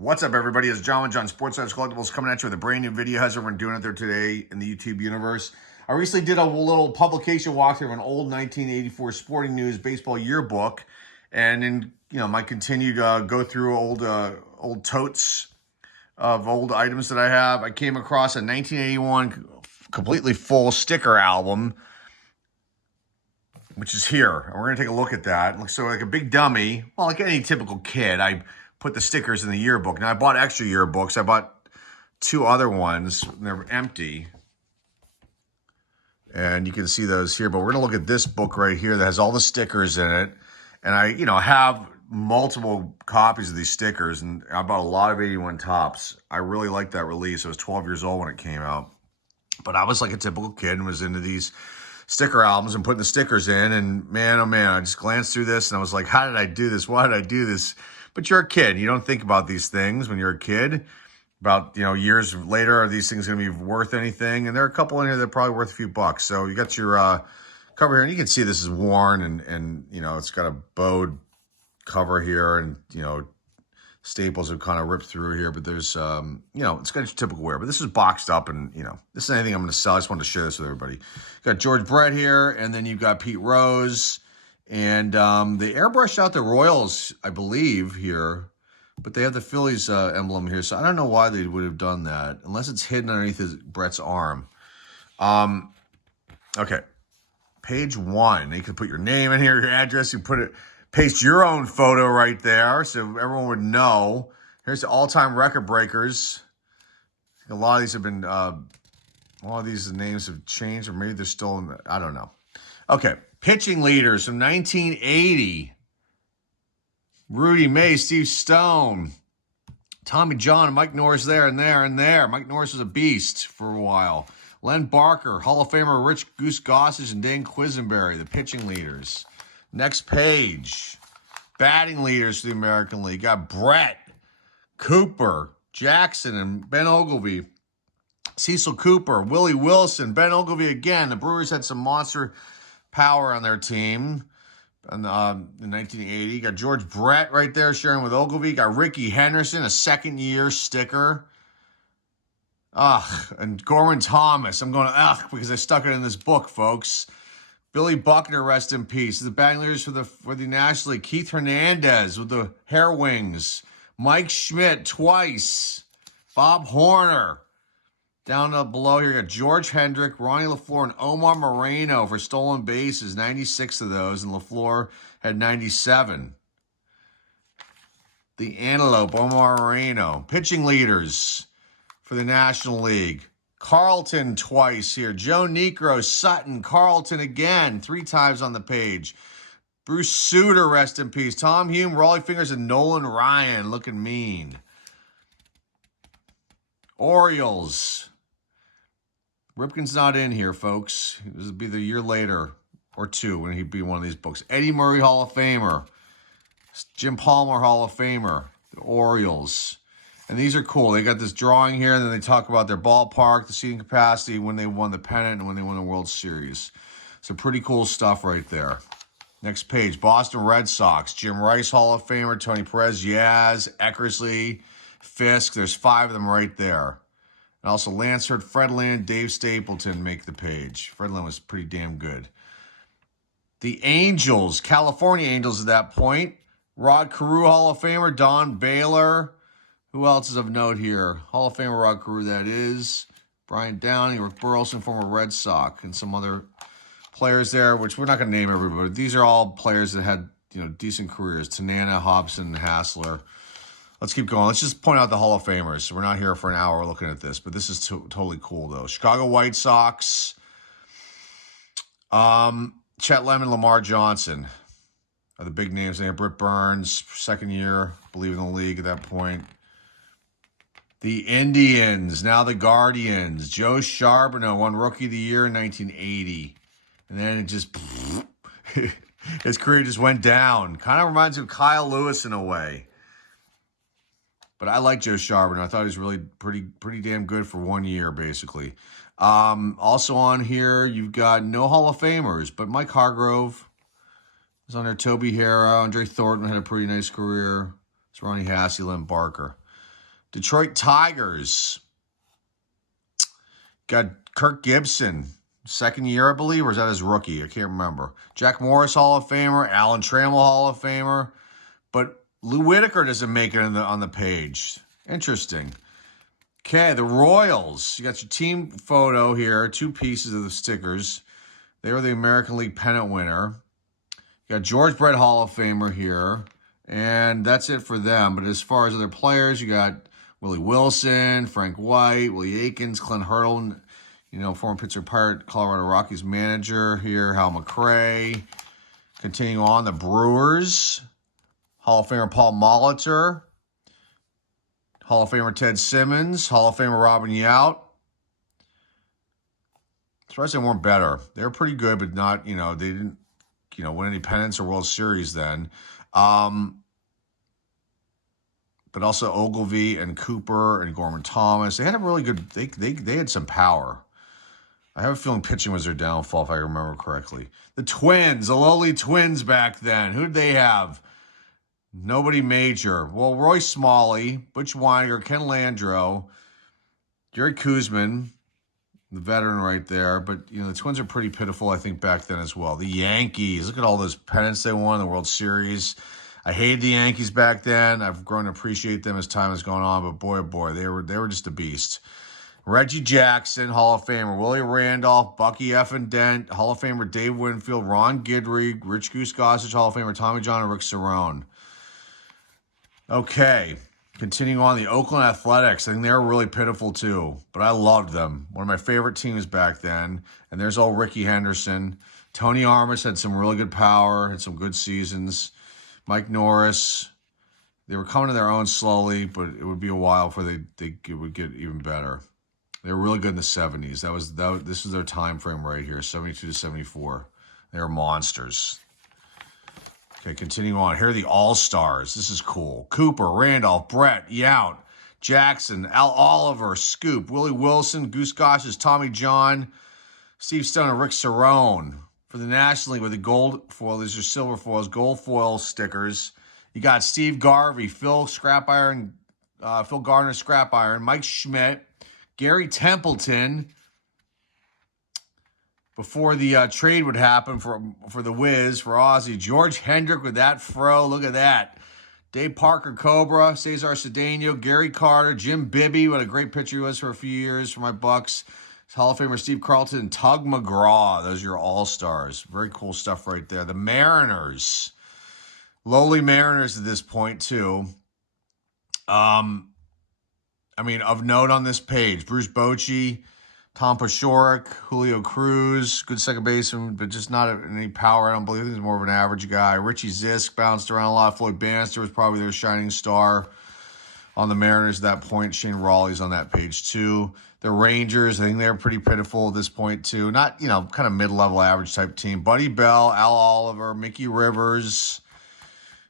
What's up, everybody? It's John with John Sports Science Collectibles coming at you with a brand new video. How's everyone doing out there today in the YouTube universe? I recently did a little publication walkthrough of an old 1984 Sporting News baseball yearbook, and in my continued go through old totes of old items that I have, I came across a 1981 completely full sticker album, which is here. And we're gonna take a look at that. It looks so like a big dummy. Well, like any typical kid, I put the stickers in the yearbook. Now, I bought extra yearbooks. I bought two other ones. They're empty. And you can see those here. But we're going to look at this book right here that has all the stickers in it. And I, have multiple copies of these stickers. And I bought a lot of 81 Tops. I really liked that release. I was 12 years old when it came out. But I was like a typical kid and was into these sticker albums and putting the stickers in. And man, oh man, I just glanced through this and I was like, how did I do this? Why did I do this? But you're a kid. You don't think about these things when you're a kid. About, years later, are these things going to be worth anything? And there are a couple in here that are probably worth a few bucks. So you got your cover here. And you can see this is worn and it's got a bowed cover here. And, staples have kind of ripped through here. But there's, it's got your typical wear. But this is boxed up and, this is anything I'm going to sell. I just wanted to share this with everybody. You got George Brett here. And then you've got Pete Rose. And they airbrushed out the Royals, I believe, here. But they have the Phillies emblem here. So I don't know why they would have done that. Unless it's hidden underneath Brett's arm. Okay. Page 1. You can put your name in here, your address. You paste your own photo right there so everyone would know. Here's the all-time record breakers. A lot of these have been, a lot of these names have changed. Or maybe they're still in I don't know. Okay. Pitching leaders from 1980. Rudy May, Steve Stone, Tommy John, and Mike Norris there and there and there. Mike Norris was a beast for a while. Len Barker, Hall of Famer Rich Goose Gossage, and Dan Quisenberry, the pitching leaders. Next page. Batting leaders for the American League. Got Brett, Cooper, Jackson, and Ben Ogilvy. Cecil Cooper, Willie Wilson, Ben Ogilvy again. The Brewers had some monster power on their team in 1980. Got George Brett right there sharing with Ogilvy. Got Ricky Henderson, a second-year sticker. And Gorman Thomas. I'm going because I stuck it in this book, folks. Billy Buckner, rest in peace. The batting leaders for the National League. Keith Hernandez with the hair wings. Mike Schmidt twice. Bob Horner. Down below here, got George Hendrick, Ronnie LaFleur, and Omar Moreno for stolen bases. 96 of those, and LaFleur had 97. The Antelope, Omar Moreno. Pitching leaders for the National League. Carlton twice here. Joe Niekro, Sutton, Carlton again. 3 times on the page. Bruce Sutter, rest in peace. Tom Hume, Rollie Fingers, and Nolan Ryan looking mean. Orioles. Ripken's not in here, folks. This will be the year later or two when he'd be one of these books. Eddie Murray, Hall of Famer. Jim Palmer, Hall of Famer. The Orioles. And these are cool. They got this drawing here, and then they talk about their ballpark, the seating capacity, when they won the pennant, and when they won the World Series. So pretty cool stuff right there. Next page. Boston Red Sox. Jim Rice, Hall of Famer. Tony Perez, Yaz, Eckersley, Fisk. There's 5 of them right there. And also Lansford, Fred Land, Dave Stapleton make the page. Fred Land was pretty damn good. The Angels, California Angels at that point. Rod Carew, Hall of Famer. Don Baylor. Who else is of note here? Hall of Famer Rod Carew, that is. Brian Downey, Rick Burleson, former Red Sox, and some other players there, which we're not going to name everybody. These are all players that had decent careers. Tanana, Hobson, Hassler. Let's keep going. Let's just point out the Hall of Famers. So we're not here for an hour looking at this, but this is totally cool, though. Chicago White Sox. Chet Lemon, Lamar Johnson are the big names there. Britt Burns, second year, I believe in the league at that point. The Indians, now the Guardians. Joe Charbonneau won Rookie of the Year in 1980. And then it just, his career just went down. Kind of reminds me of Kyle Lewis in a way. But I like Joe Charbonneau. I thought he was really pretty damn good for 1 year, basically. Also on here, you've got no Hall of Famers, but Mike Hargrove was on there. Toby Hara, Andre Thornton had a pretty nice career. It's Ronnie Hassey, Len Barker. Detroit Tigers. Got Kirk Gibson, second year, I believe, or is that his rookie? I can't remember. Jack Morris, Hall of Famer. Alan Trammell, Hall of Famer. But Lou Whitaker doesn't make it on the page. Interesting. Okay, the Royals. You got your team photo here, 2 pieces of the stickers. They were the American League pennant winner. You got George Brett, Hall of Famer here. And that's it for them. But as far as other players, you got Willie Wilson, Frank White, Willie Aikens, Clint Hurdle, former Pittsburgh Pirate, Colorado Rockies manager here, Hal McRae. Continuing on, the Brewers, Hall of Famer Paul Molitor, Hall of Famer Ted Simmons, Hall of Famer Robin Yount. As far as they weren't better. They were pretty good, but not, they didn't, win any pennants or World Series then. But also Ogilvy and Cooper and Gorman Thomas. They had a really good, they had some power. I have a feeling pitching was their downfall, if I remember correctly. The Twins, the lowly Twins back then. Who did they have? Nobody major. Well, Roy Smalley, Butch Weininger, Ken Landreau, Jerry Koosman, the veteran right there. But, the Twins are pretty pitiful, I think, back then as well. The Yankees, look at all those pennants they won in the World Series. I hated the Yankees back then. I've grown to appreciate them as time has gone on, but boy, oh boy, they were just a beast. Reggie Jackson, Hall of Famer. Willie Randolph, Bucky F. Dent, Hall of Famer Dave Winfield, Ron Guidry, Rich Goose Gossage, Hall of Famer Tommy John, and Rick Cerrone. Okay, continuing on, the Oakland Athletics. I think they were really pitiful too, but I loved them. One of my favorite teams back then. And there's old Ricky Henderson. Tony Armas had some really good power, had some good seasons. Mike Norris, they were coming to their own slowly, but it would be a while before they would get even better. They were really good in the 70s. This was their time frame right here, 72 to 74. They were monsters. Okay, continuing on. Here are the All-Stars. This is cool. Cooper, Randolph, Brett, Yount, Jackson, Al Oliver, Scoop, Willie Wilson, Goose Gossage, Tommy John, Steve Stone, and Rick Cerrone. For the National League with the gold foil, these are silver foils, gold foil stickers. You got Steve Garvey, Phil Gardner, Scrap Iron, Mike Schmidt, Gary Templeton. Before the trade would happen for the Wiz, for Ozzy, George Hendrick with that fro. Look at that. Dave Parker, Cobra, Cesar Cedeno, Gary Carter, Jim Bibby, what a great pitcher he was for a few years for my Bucks. Hall of Famer Steve Carlton and Tug McGraw. Those are your All-Stars. Very cool stuff right there. The Mariners. Lowly Mariners at this point, too. Of note on this page, Bruce Bochy, Tom Paciorek, Julio Cruz, good second baseman, but just not any power. I don't believe he's more of an average guy. Richie Zisk bounced around a lot. Floyd Bannister was probably their shining star on the Mariners at that point. Shane Rawley's on that page, too. The Rangers, I think they're pretty pitiful at this point, too. Not, kind of mid-level average type team. Buddy Bell, Al Oliver, Mickey Rivers,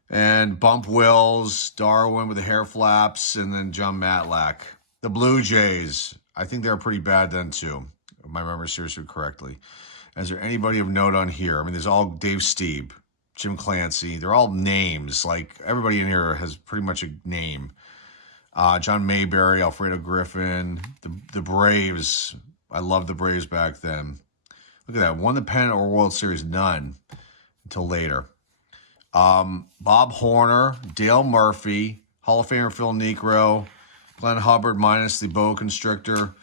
and Bump Wills, Darwin with the hair flaps, and then John Matlack. The Blue Jays, I think they're pretty bad then, too, if I remember seriously correctly. Is there anybody of note on here? There's all Dave Steeb, Jim Clancy. They're all names. Like, everybody in here has pretty much a name. John Mayberry, Alfredo Griffin, the Braves. I loved the Braves back then. Look at that. Won the pennant or World Series? None until later. Bob Horner, Dale Murphy, Hall of Famer Phil Niekro, Glenn Hubbard minus the boa constrictor.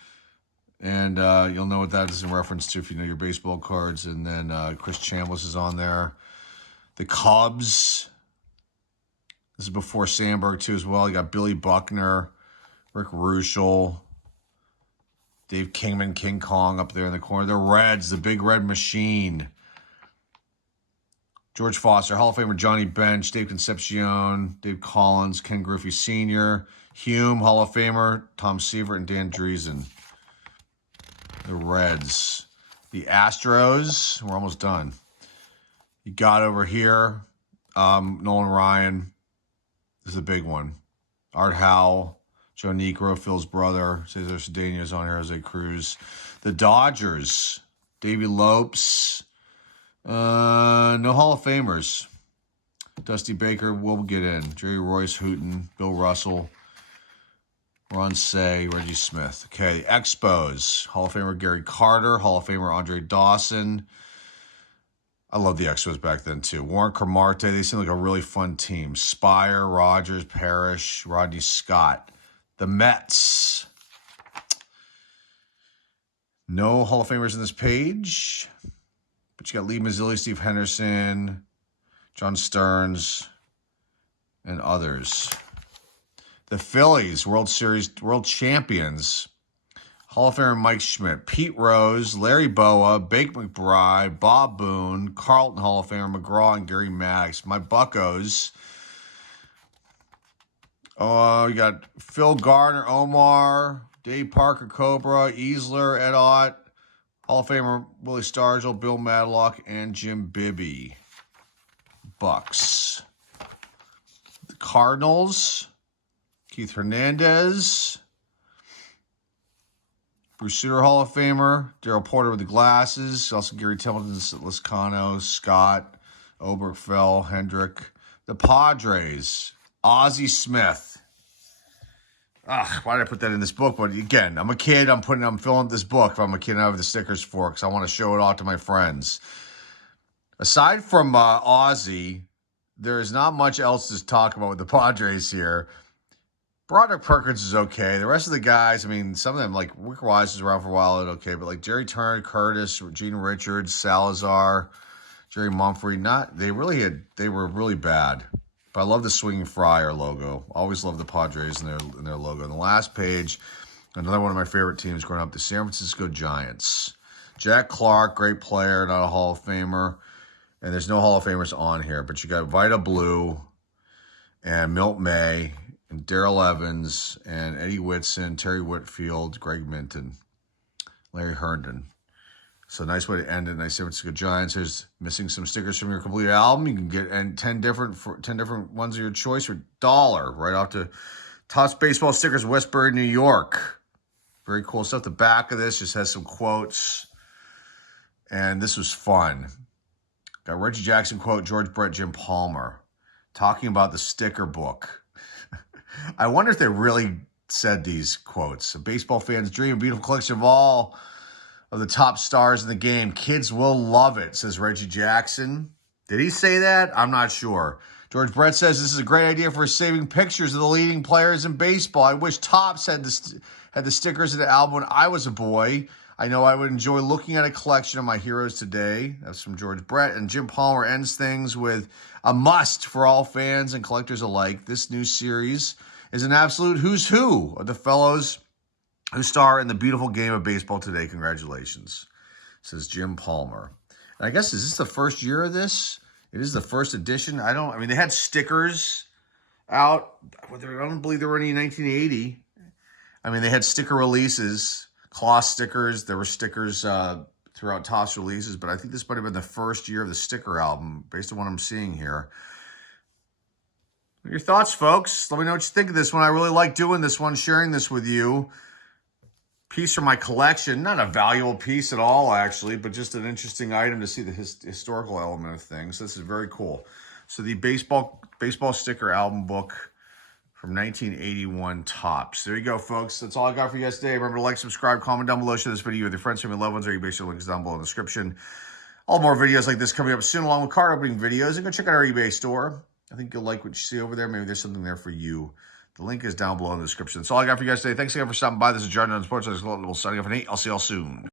And you'll know what that is in reference to if you know your baseball cards. And then Chris Chambliss is on there. The Cubs. This is before Sandberg, too, as well. You got Billy Buckner, Rick Ruschel, Dave Kingman, King Kong up there in the corner. The Reds, the Big Red Machine. George Foster, Hall of Famer Johnny Bench, Dave Concepcion, Dave Collins, Ken Griffey Sr., Hume, Hall of Famer, Tom Seaver, and Dan Driesen. The Reds. The Astros, we're almost done. You got over here, Nolan Ryan. This is a big one. Art Howell, Joe Niekro, Phil's brother, Cesar Cedeno's on here, Jose Cruz. The Dodgers, Davey Lopes. No Hall of Famers. Dusty Baker will get in. Jerry Royce, Hooten, Bill Russell. Ron Say, Reggie Smith. Okay, Expos. Hall of Famer Gary Carter. Hall of Famer Andre Dawson. I love the Expos back then, too. Warren Cromartie. They seem like a really fun team. Spire, Rogers, Parrish, Rodney Scott. The Mets. No Hall of Famers in this page. But you got Lee Mazzilli, Steve Henderson, John Stearns, and others. The Phillies, World Series, World Champions. Hall of Famer Mike Schmidt, Pete Rose, Larry Boa, Bake McBride, Bob Boone, Carlton Hall of Famer McGraw, and Gary Maddox. My Buccos. You got Phil Gardner, Omar, Dave Parker, Cobra, Easler, Ed Ott, Hall of Famer Willie Stargell, Bill Madlock, and Jim Bibby. Bucks. The Cardinals, Keith Hernandez, Bruce Sutter, Hall of Famer, Darryl Porter with the glasses, also Gary Templeton, Lascano, Scott, Obergefell, Hendrick. The Padres, Ozzie Smith. Why did I put that in this book? But again, I'm a kid. I'm filling up this book. If I'm a kid, I have the stickers for it because I want to show it off to my friends. Aside from Ozzie, there is not much else to talk about with the Padres here. Broderick Perkins is okay. The rest of the guys, I mean, some of them, like Rick Wise was around for a while, okay, but like Jerry Turner, Curtis, Gene Richards, Salazar, Jerry Mumphrey, they were really bad. But I love the Swinging Friar logo. Always love the Padres and their logo. On the last page, another one of my favorite teams growing up, the San Francisco Giants. Jack Clark, great player, not a Hall of Famer. And there's no Hall of Famers on here, but you got Vida Blue and Milt May and Darrell Evans and Eddie Whitson, Terry Whitfield, Greg Minton, Larry Herndon. So nice way to end it. Nice San Francisco Giants. Here's missing some stickers from your complete album. You can get 10 different ones of your choice for $1 right off to Topps Baseball Stickers, Westbury, New York. Very cool stuff. The back of this just has some quotes. And this was fun. Got Reggie Jackson quote, George Brett, Jim Palmer, talking about the sticker book. I wonder if they really said these quotes. A baseball fan's dream, a beautiful collection of all of the top stars in the game. Kids will love it, says Reggie Jackson. Did he say that? I'm not sure. George Brett says this is a great idea for saving pictures of the leading players in baseball. I wish Topps had the stickers of the album when I was a boy. I know I would enjoy looking at a collection of my heroes today. That's from George Brett. And Jim Palmer ends things with a must for all fans and collectors alike. This new series is an absolute who's who of the fellows who star in the beautiful game of baseball today. Congratulations, says Jim Palmer. And I guess, is this the first year of this? It is the first edition. I mean, they had stickers out. I don't believe there were any in 1980. I mean, they had sticker releases, cloth stickers. There were stickers throughout Topps releases, but I think this might have been the first year of the sticker album, based on what I'm seeing here. Your thoughts, folks. Let me know what you think of this one. I really like doing this one, sharing this with you. Piece from my collection. Not a valuable piece at all, actually, but just an interesting item to see the historical element of things. This is very cool. So the baseball sticker album book from 1981 Topps. There you go, folks. That's all I got for you guys today. Remember to like, subscribe, comment down below, share this video with your friends, family, loved ones, or your eBay links down below in the description. All more videos like this coming up soon, along with card opening videos. And go check out our eBay store. I think you'll like what you see over there. Maybe there's something there for you. The link is down below in the description. That's all I got for you guys today. Thanks again for stopping by. This is Jordan on Sports. Signing off, and I'll see y'all soon.